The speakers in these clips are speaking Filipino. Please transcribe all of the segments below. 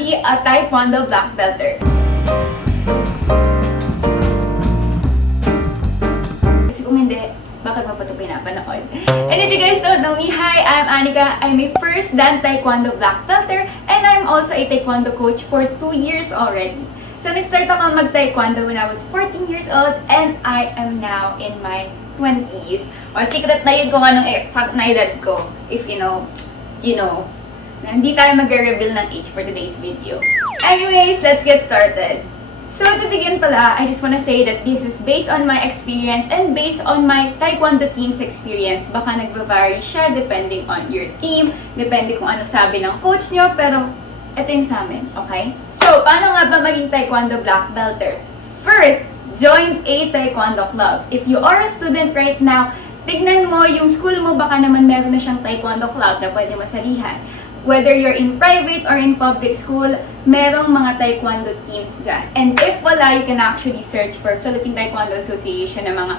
be a Taekwondo black belter. Kasi kung hindi, bakit mo pa ito pinapanood? And if you guys don't know me, hi, I'm Anika. I'm a first dan Taekwondo black belter and I'm also a Taekwondo coach for 2 years already. So nag-start ako mag-Taekwondo when I was 14 years old and I am now in my 20s. O secret na yun kung anong exact na edad ko. If you know, you know. Na hindi tayo mag-reveal ng age for today's video. Anyways, let's get started. So to begin pala, I just wanna say that this is based on my experience and based on my Taekwondo team's experience. Baka nagva-vary siya depending on your team, depende kung ano sabi ng coach nyo, pero ito yung sa amin, okay? So, paano nga ba maging Taekwondo black belter? First, join a Taekwondo club. If you are a student right now, tignan mo yung school mo, baka naman meron na siyang Taekwondo club na pwede masalihan. Whether you're in private or in public school, merong mga Taekwondo teams dyan. And if wala, you can actually search for Philippine Taekwondo Association na mga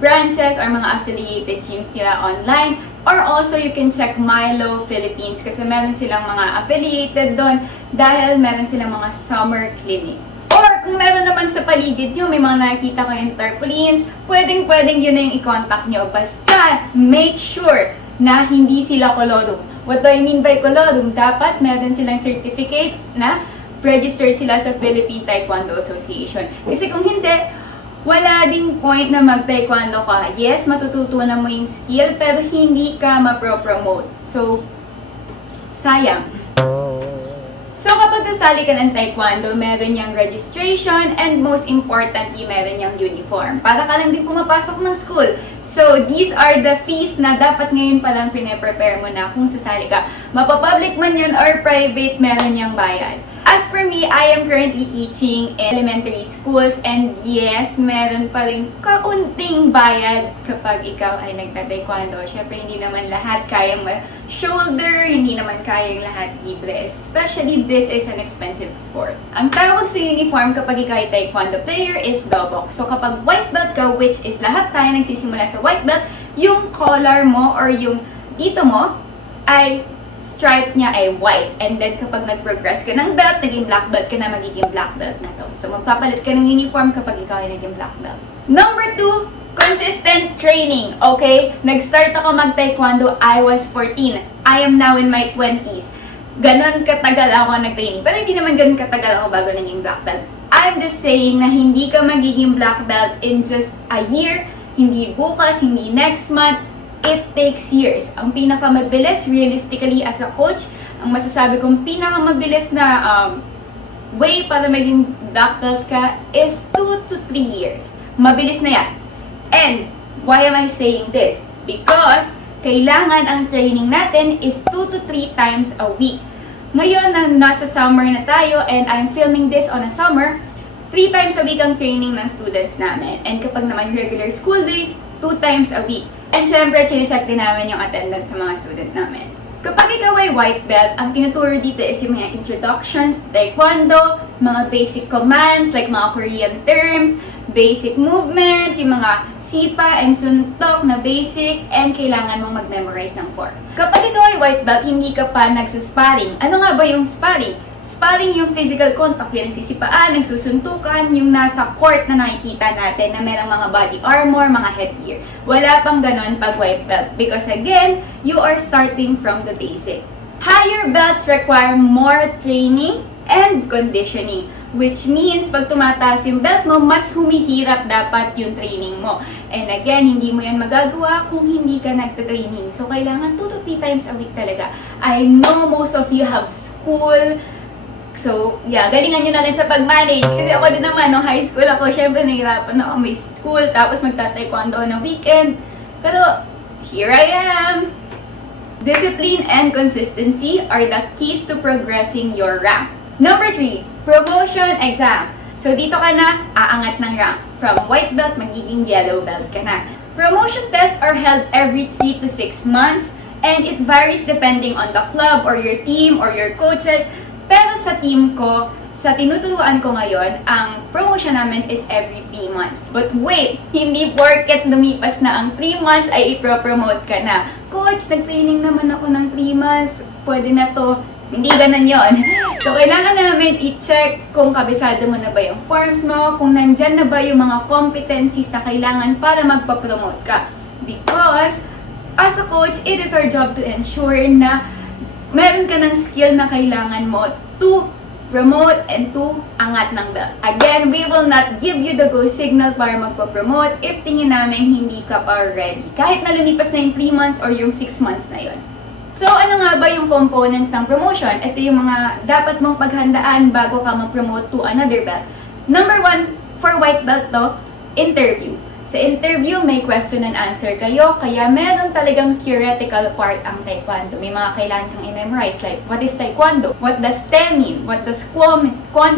branches or mga affiliated teams nila online. Or also, you can check Milo Philippines kasi meron silang mga affiliated doon dahil meron silang mga summer clinic. Or kung meron naman sa paligid nyo, may mga nakikita kayong tarpaulins, pwedeng yun na yung i-contact nyo. Basta, make sure na hindi sila kolodum. What do I mean by kolodum? Dapat meron silang certificate na registered sila sa Philippine Taekwondo Association. Kasi kung hindi, wala ding point na mag-taekwondo ka. Yes, matututunan mo yung skill, pero hindi ka ma-promote. So, sayang. So, kapag kasali ka ng taekwondo, meron niyang registration and most importantly, meron niyang uniform. Para ka lang din pumapasok ng school. So, these are the fees na dapat ngayon pa lang pine-prepare mo na kung sasali ka. Mapapublic man yun or private, meron niyang bayad. As for me, I am currently teaching in elementary schools and yes, meron pa rin kaunting bayad kapag ikaw ay nagta-taekwondo. Siyempre, hindi naman lahat kayang shoulder, hindi naman kayang lahat libre. Especially, this is an expensive sport. Ang tawag sa uniform kapag ikaw ay taekwondo player is dobok. So kapag white belt ka, which is lahat tayo nagsisimula sa white belt, yung collar mo or yung dito mo ay stripe niya ay white. And then, kapag nag-progress ka ng belt, naging black belt ka na, magiging black belt na to. So, magpapalit ka ng uniform kapag ikaw ay naging black belt. Number 2, consistent training. Okay? Nag-start ako mag-taekwondo, I was 14. I am now in my 20s. Ganon katagal ako nag-training. Pero hindi naman ganon katagal ako bago naging black belt. I'm just saying na hindi ka magiging black belt in just a year, hindi bukas, hindi next month. It takes years. Ang pinakamabilis, realistically as a coach, ang masasabi kong pinakamabilis na way para maging black belt ka is 2 to 3 years. Mabilis na yan. And, why am I saying this? Because, kailangan ang training natin is 2 to 3 times a week. Ngayon na nasa summer na tayo and I'm filming this on a summer, 3 times a week ang training ng students namin. And kapag naman regular school days, 2 times a week. And syempre, chinecheck din namin yung attendance sa mga student namin. Kapag ikaw ay white belt, ang tinuturo dito is yung mga introductions to taekwondo, mga basic commands like mga Korean terms, basic movement, yung mga sipa and suntok na basic, and kailangan mong mag-memorize ng form. Kapag ikaw ay white belt, hindi ka pa nagsasparring. Ano nga ba yung sparring? Sparring yung physical contact, yung nagsisipaan, nagsusuntukan, yung nasa court na nakikita natin na merong mga body armor, mga headgear. Wala pang ganon pag white belt because again, you are starting from the basic. Higher belts require more training and conditioning, which means pag tumataas yung belt mo, mas humihirap dapat yung training mo. And again, hindi mo yan magagawa kung hindi ka nagta-training. So, kailangan 2 to 3 times a week talaga. I know most of you have school. So, yeah, galingan nyo na rin sa pag-manage. Kasi ako din naman, no, high school ako, syempre nahirapan ako, may school, tapos magta-taekwondo ng weekend. Pero, here I am! Discipline and consistency are the keys to progressing your rank. Number 3, promotion exam. So, dito ka na, aangat ng rank. From white belt, magiging yellow belt ka na. Promotion tests are held every 3 to 6 months, and it varies depending on the club or your team or your coaches. Pero sa team ko, sa tinuturuan ko ngayon, ang promotion namin is every 3 months. But wait, hindi porket lumipas na ang 3 months ay i-promote ka na. Coach, nag-training naman ako ng 3 months, pwede na to. Hindi ganun yon. So, kailangan namin i-check kung kabisado mo na ba yung forms mo, kung nandyan na ba yung mga competencies na kailangan para magpa-promote ka. Because, as a coach, it is our job to ensure na meron ka ng skill na kailangan mo to promote and to angat ng belt. Again, we will not give you the go signal para magpa-promote if tingin namin hindi ka pa ready. Kahit na lumipas na yung 3 months or yung 6 months na yon. So, ano nga ba yung components ng promotion? Ito yung mga dapat mong paghandaan bago ka mag-promote to another belt. Number 1, for white belt to, interview. Sa interview, may question and answer kayo, kaya meron talagang theoretical part ang Taekwondo. May mga kailangan kang i-memorize, like, what is Taekwondo? What does Te mean? What does Kwon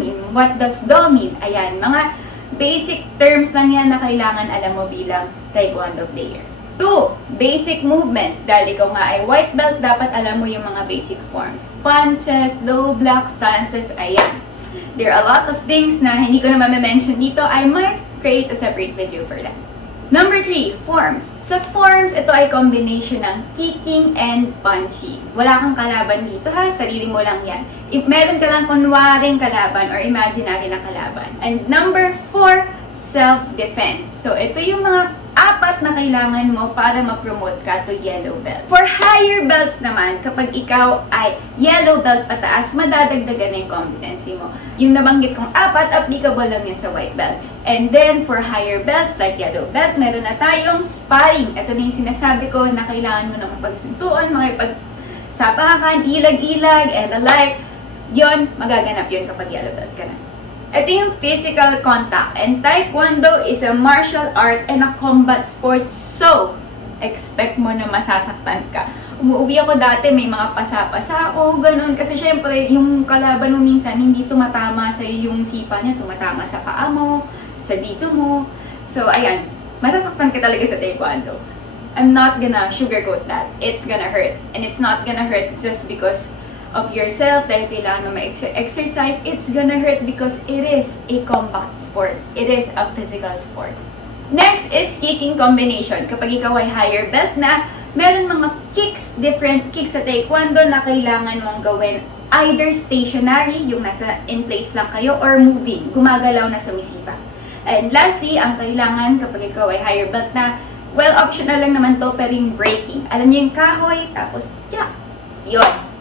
mean? What does Do mean? Ayan, mga basic terms lang yan na kailangan alam mo bilang Taekwondo player. 2, basic movements. Dahil ikaw nga ay white belt, dapat alam mo yung mga basic forms. Punches, low block, stances, ayan. There are a lot of things na hindi ko na ma-mention dito. I might create a separate video for that. Number 3, forms. Sa forms, ito ay combination ng kicking and punching. Wala kang kalaban dito ha, sarili mo lang yan. If meron ka lang kunwaring kalaban or imaginary na kalaban. And number 4, self-defense. So, ito yung mga 4 na kailangan mo para ma-promote ka to yellow belt. For higher belts naman, kapag ikaw ay yellow belt pataas, madadagdagan na yung competency mo. Yung nabanggit kong 4, applicable lang yun sa white belt. And then, for higher belts like yellow belt, meron na tayong sparring. Ito na yung sinasabi ko na kailangan mo na mapagsuntuan, makipagsapakan, ilag-ilag, and the like. Yon, magaganap yun kapag yellow belt ka na. Ito yung physical contact. And Taekwondo is a martial art and a combat sport. So, expect mo na masasaktan ka. Umuwi ako dati, may mga pasa-pasa ako, ganun. Kasi syempre, yung kalaban mo minsan, hindi tumatama sa yung sipa niya, tumatama sa paa mo, sa dito mo. So, ayan, masasaktan ka talaga sa Taekwondo. I'm not gonna sugarcoat that. It's gonna hurt. And it's not gonna hurt just because of yourself, dahil kailangan mo ma-exercise. It's gonna hurt because it is a combat sport. It is a physical sport. Next is kicking combination. Kapag ikaw ay higher belt na, meron mga kicks, different kicks sa Taekwondo na kailangan mong gawin either stationary, yung nasa in place lang kayo, or moving, gumagalaw na sumisipa. And lastly, ang kailangan kapag ikaw ay higher belt na, well, optional lang naman to, pero yung breaking. Alam niyo yung kahoy, tapos, yeah,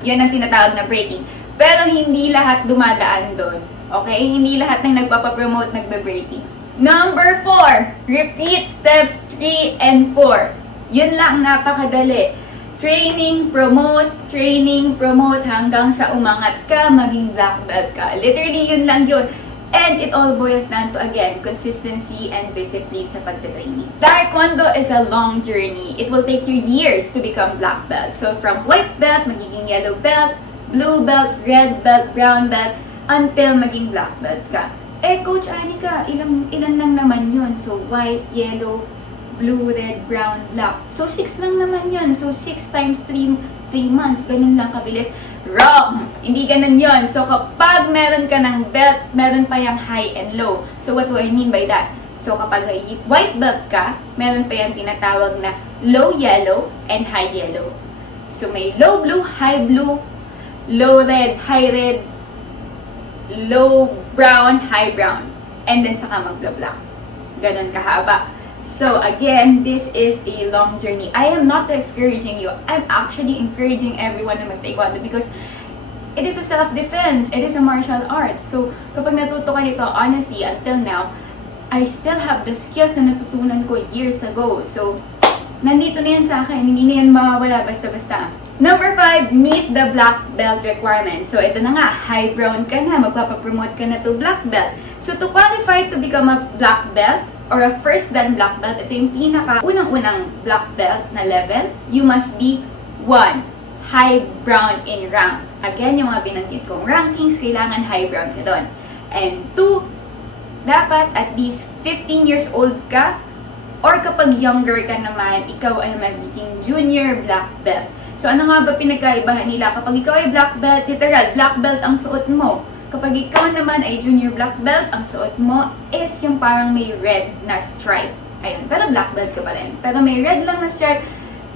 yun ang tinatawag na breaking. Pero hindi lahat dumadaan doon. Okay? Hindi lahat ng nagpapapromote nagbe-breaking. Number 4, repeat steps 3 and 4. Yun lang, napakadali. Training, promote, hanggang sa umangat ka, maging black belt ka. Literally, yun lang yun. And it all boils down to, again, consistency and discipline sa pagte-training. Taekwondo is a long journey. It will take you years to become black belt. So, from white belt, magiging yellow belt, blue belt, red belt, brown belt, until maging black belt ka. Eh, Coach Anika, ilan lang naman yun. So, white, yellow, blue, red, brown, black. So, 6 lang naman yun. So, 6 times 3 months. Ganun lang kabilis. Wrong! Hindi ganun yon. So, kapag meron ka ng belt, meron pa yung high and low. So, what do I mean by that? So, kapag white belt ka, meron pa yung tinatawag na low yellow and high yellow. So, may low blue, high blue, low red, high red, low brown, high brown. And then, saka magla-black. Ganun kahaba. So again, this is a long journey. I am not discouraging you. I'm actually encouraging everyone na mag-taekwondo because it is a self-defense. It is a martial art. So kapag natuto ka nito, honestly, until now, I still have the skills na natutunan ko years ago. So nandito na yan sa akin. Hindi na yan mawawala basta-basta. Number 5, meet the black belt requirements. So ito na nga, high brown ka na, magpapapromote ka na to black belt. So to qualify to become a black belt, or a first dan black belt, ito yung unang-unang black belt na level, you must be 1, high brown in rank. Again, yung mga binanggit kong rankings, kailangan high brown ka doon. And 2, dapat at least 15 years old ka, or kapag younger ka naman, ikaw ay magiging junior black belt. So ano nga ba pinagkaibahan nila? Kapag ikaw ay black belt, literal, black belt ang suot mo. Kapag ikaw naman ay junior black belt, ang suot mo is yung parang may red na stripe. Ayun, pero black belt ka pa rin. Pero may red lang na stripe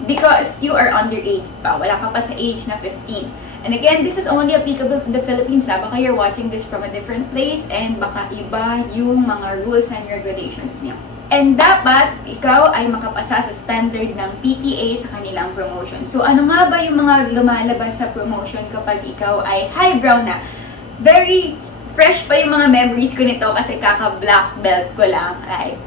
because you are underage pa. Wala ka pa sa age na 15. And again, this is only applicable to the Philippines na. Baka you're watching this from a different place and baka iba yung mga rules and regulations niyo. And dapat ikaw ay makapasa sa standard ng PTA sa kanilang promotion. So ano nga ba yung mga lumalabas sa promotion kapag ikaw ay highbrow na? Very fresh pa yung mga memories ko nito kasi kaka-black belt ko lang. Like,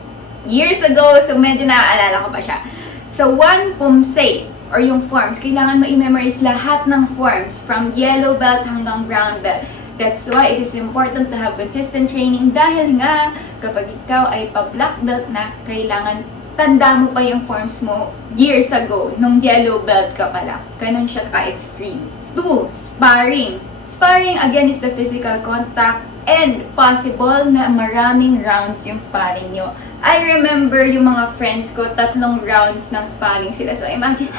years ago, so medyo naaalala ko pa siya. So, one PUMSE, or yung forms, kailangan mo i-memorize lahat ng forms from yellow belt hanggang brown belt. That's why it is important to have consistent training dahil nga kapag ikaw ay pa-black belt na, kailangan tanda mo pa yung forms mo years ago, nung yellow belt ka pala. Ganun siya sa extreme. 2. Sparring. Sparring, again, is the physical contact and possible na maraming rounds yung sparring nyo. I remember yung mga friends ko, 3 rounds ng sparring sila. So imagine,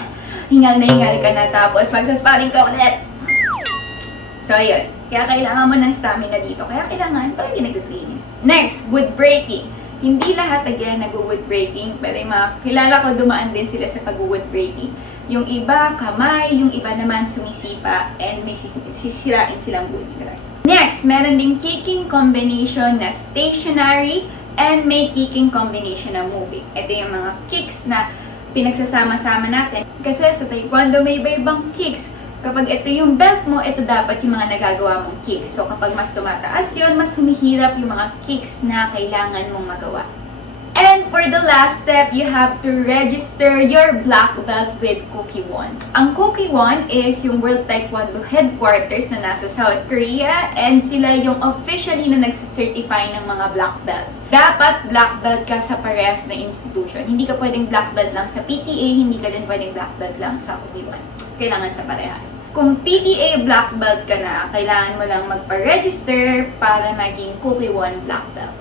hingal na hingal ka na tapos magsa-sparring ka ulit. So ayun, kaya kailangan mo ng stamina dito. Kaya kailangan palagi nag-training. Next, wood breaking. Hindi lahat again nag-wood breaking, pero yung mga kilala ko dumaan din sila sa pag-wood breaking. Yung iba, kamay, yung iba naman sumisipa, and may sisirain silang body. Next, meron ding kicking combination na stationary, and may kicking combination na moving. Ito yung mga kicks na pinagsasama-sama natin. Kasi sa Taekwondo may iba-ibang kicks. Kapag ito yung belt mo, ito dapat yung mga nagagawa mong kicks. So kapag mas tumataas yun, mas humihirap yung mga kicks na kailangan mong magawa. And for the last step, you have to register your black belt with Kukkiwon. Ang Kukkiwon is yung World Taekwondo headquarters na nasa South Korea, and sila yung officially na nagsacertify ng mga black belts. Dapat black belt ka sa parehas na institution. Hindi ka pwedeng black belt lang sa PTA, hindi ka din pwedeng black belt lang sa Kukkiwon. Kailangan sa parehas. Kung PTA black belt ka na, kailangan mo lang magpa-register para maging Kukkiwon black belt.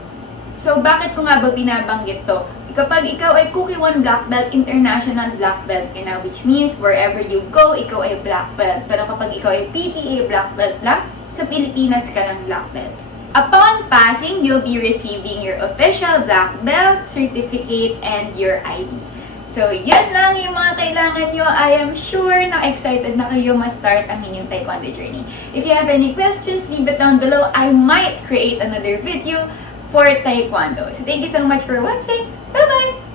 So, bakit ko nga ba binabanggit to? Kapag ikaw ay Kukkiwon Black Belt, International Black Belt ka na, which means wherever you go, ikaw ay Black Belt. Pero kapag ikaw ay PTA Black Belt lang, sa Pilipinas ka lang Black Belt. Upon passing, you'll be receiving your official Black Belt certificate and your ID. So, yan lang yung mga kailangan nyo. I am sure na excited na kayo ma-start ang inyong Taekwondo journey. If you have any questions, leave it down below. I might create another video for Taekwondo. So thank you so much for watching. Bye-bye!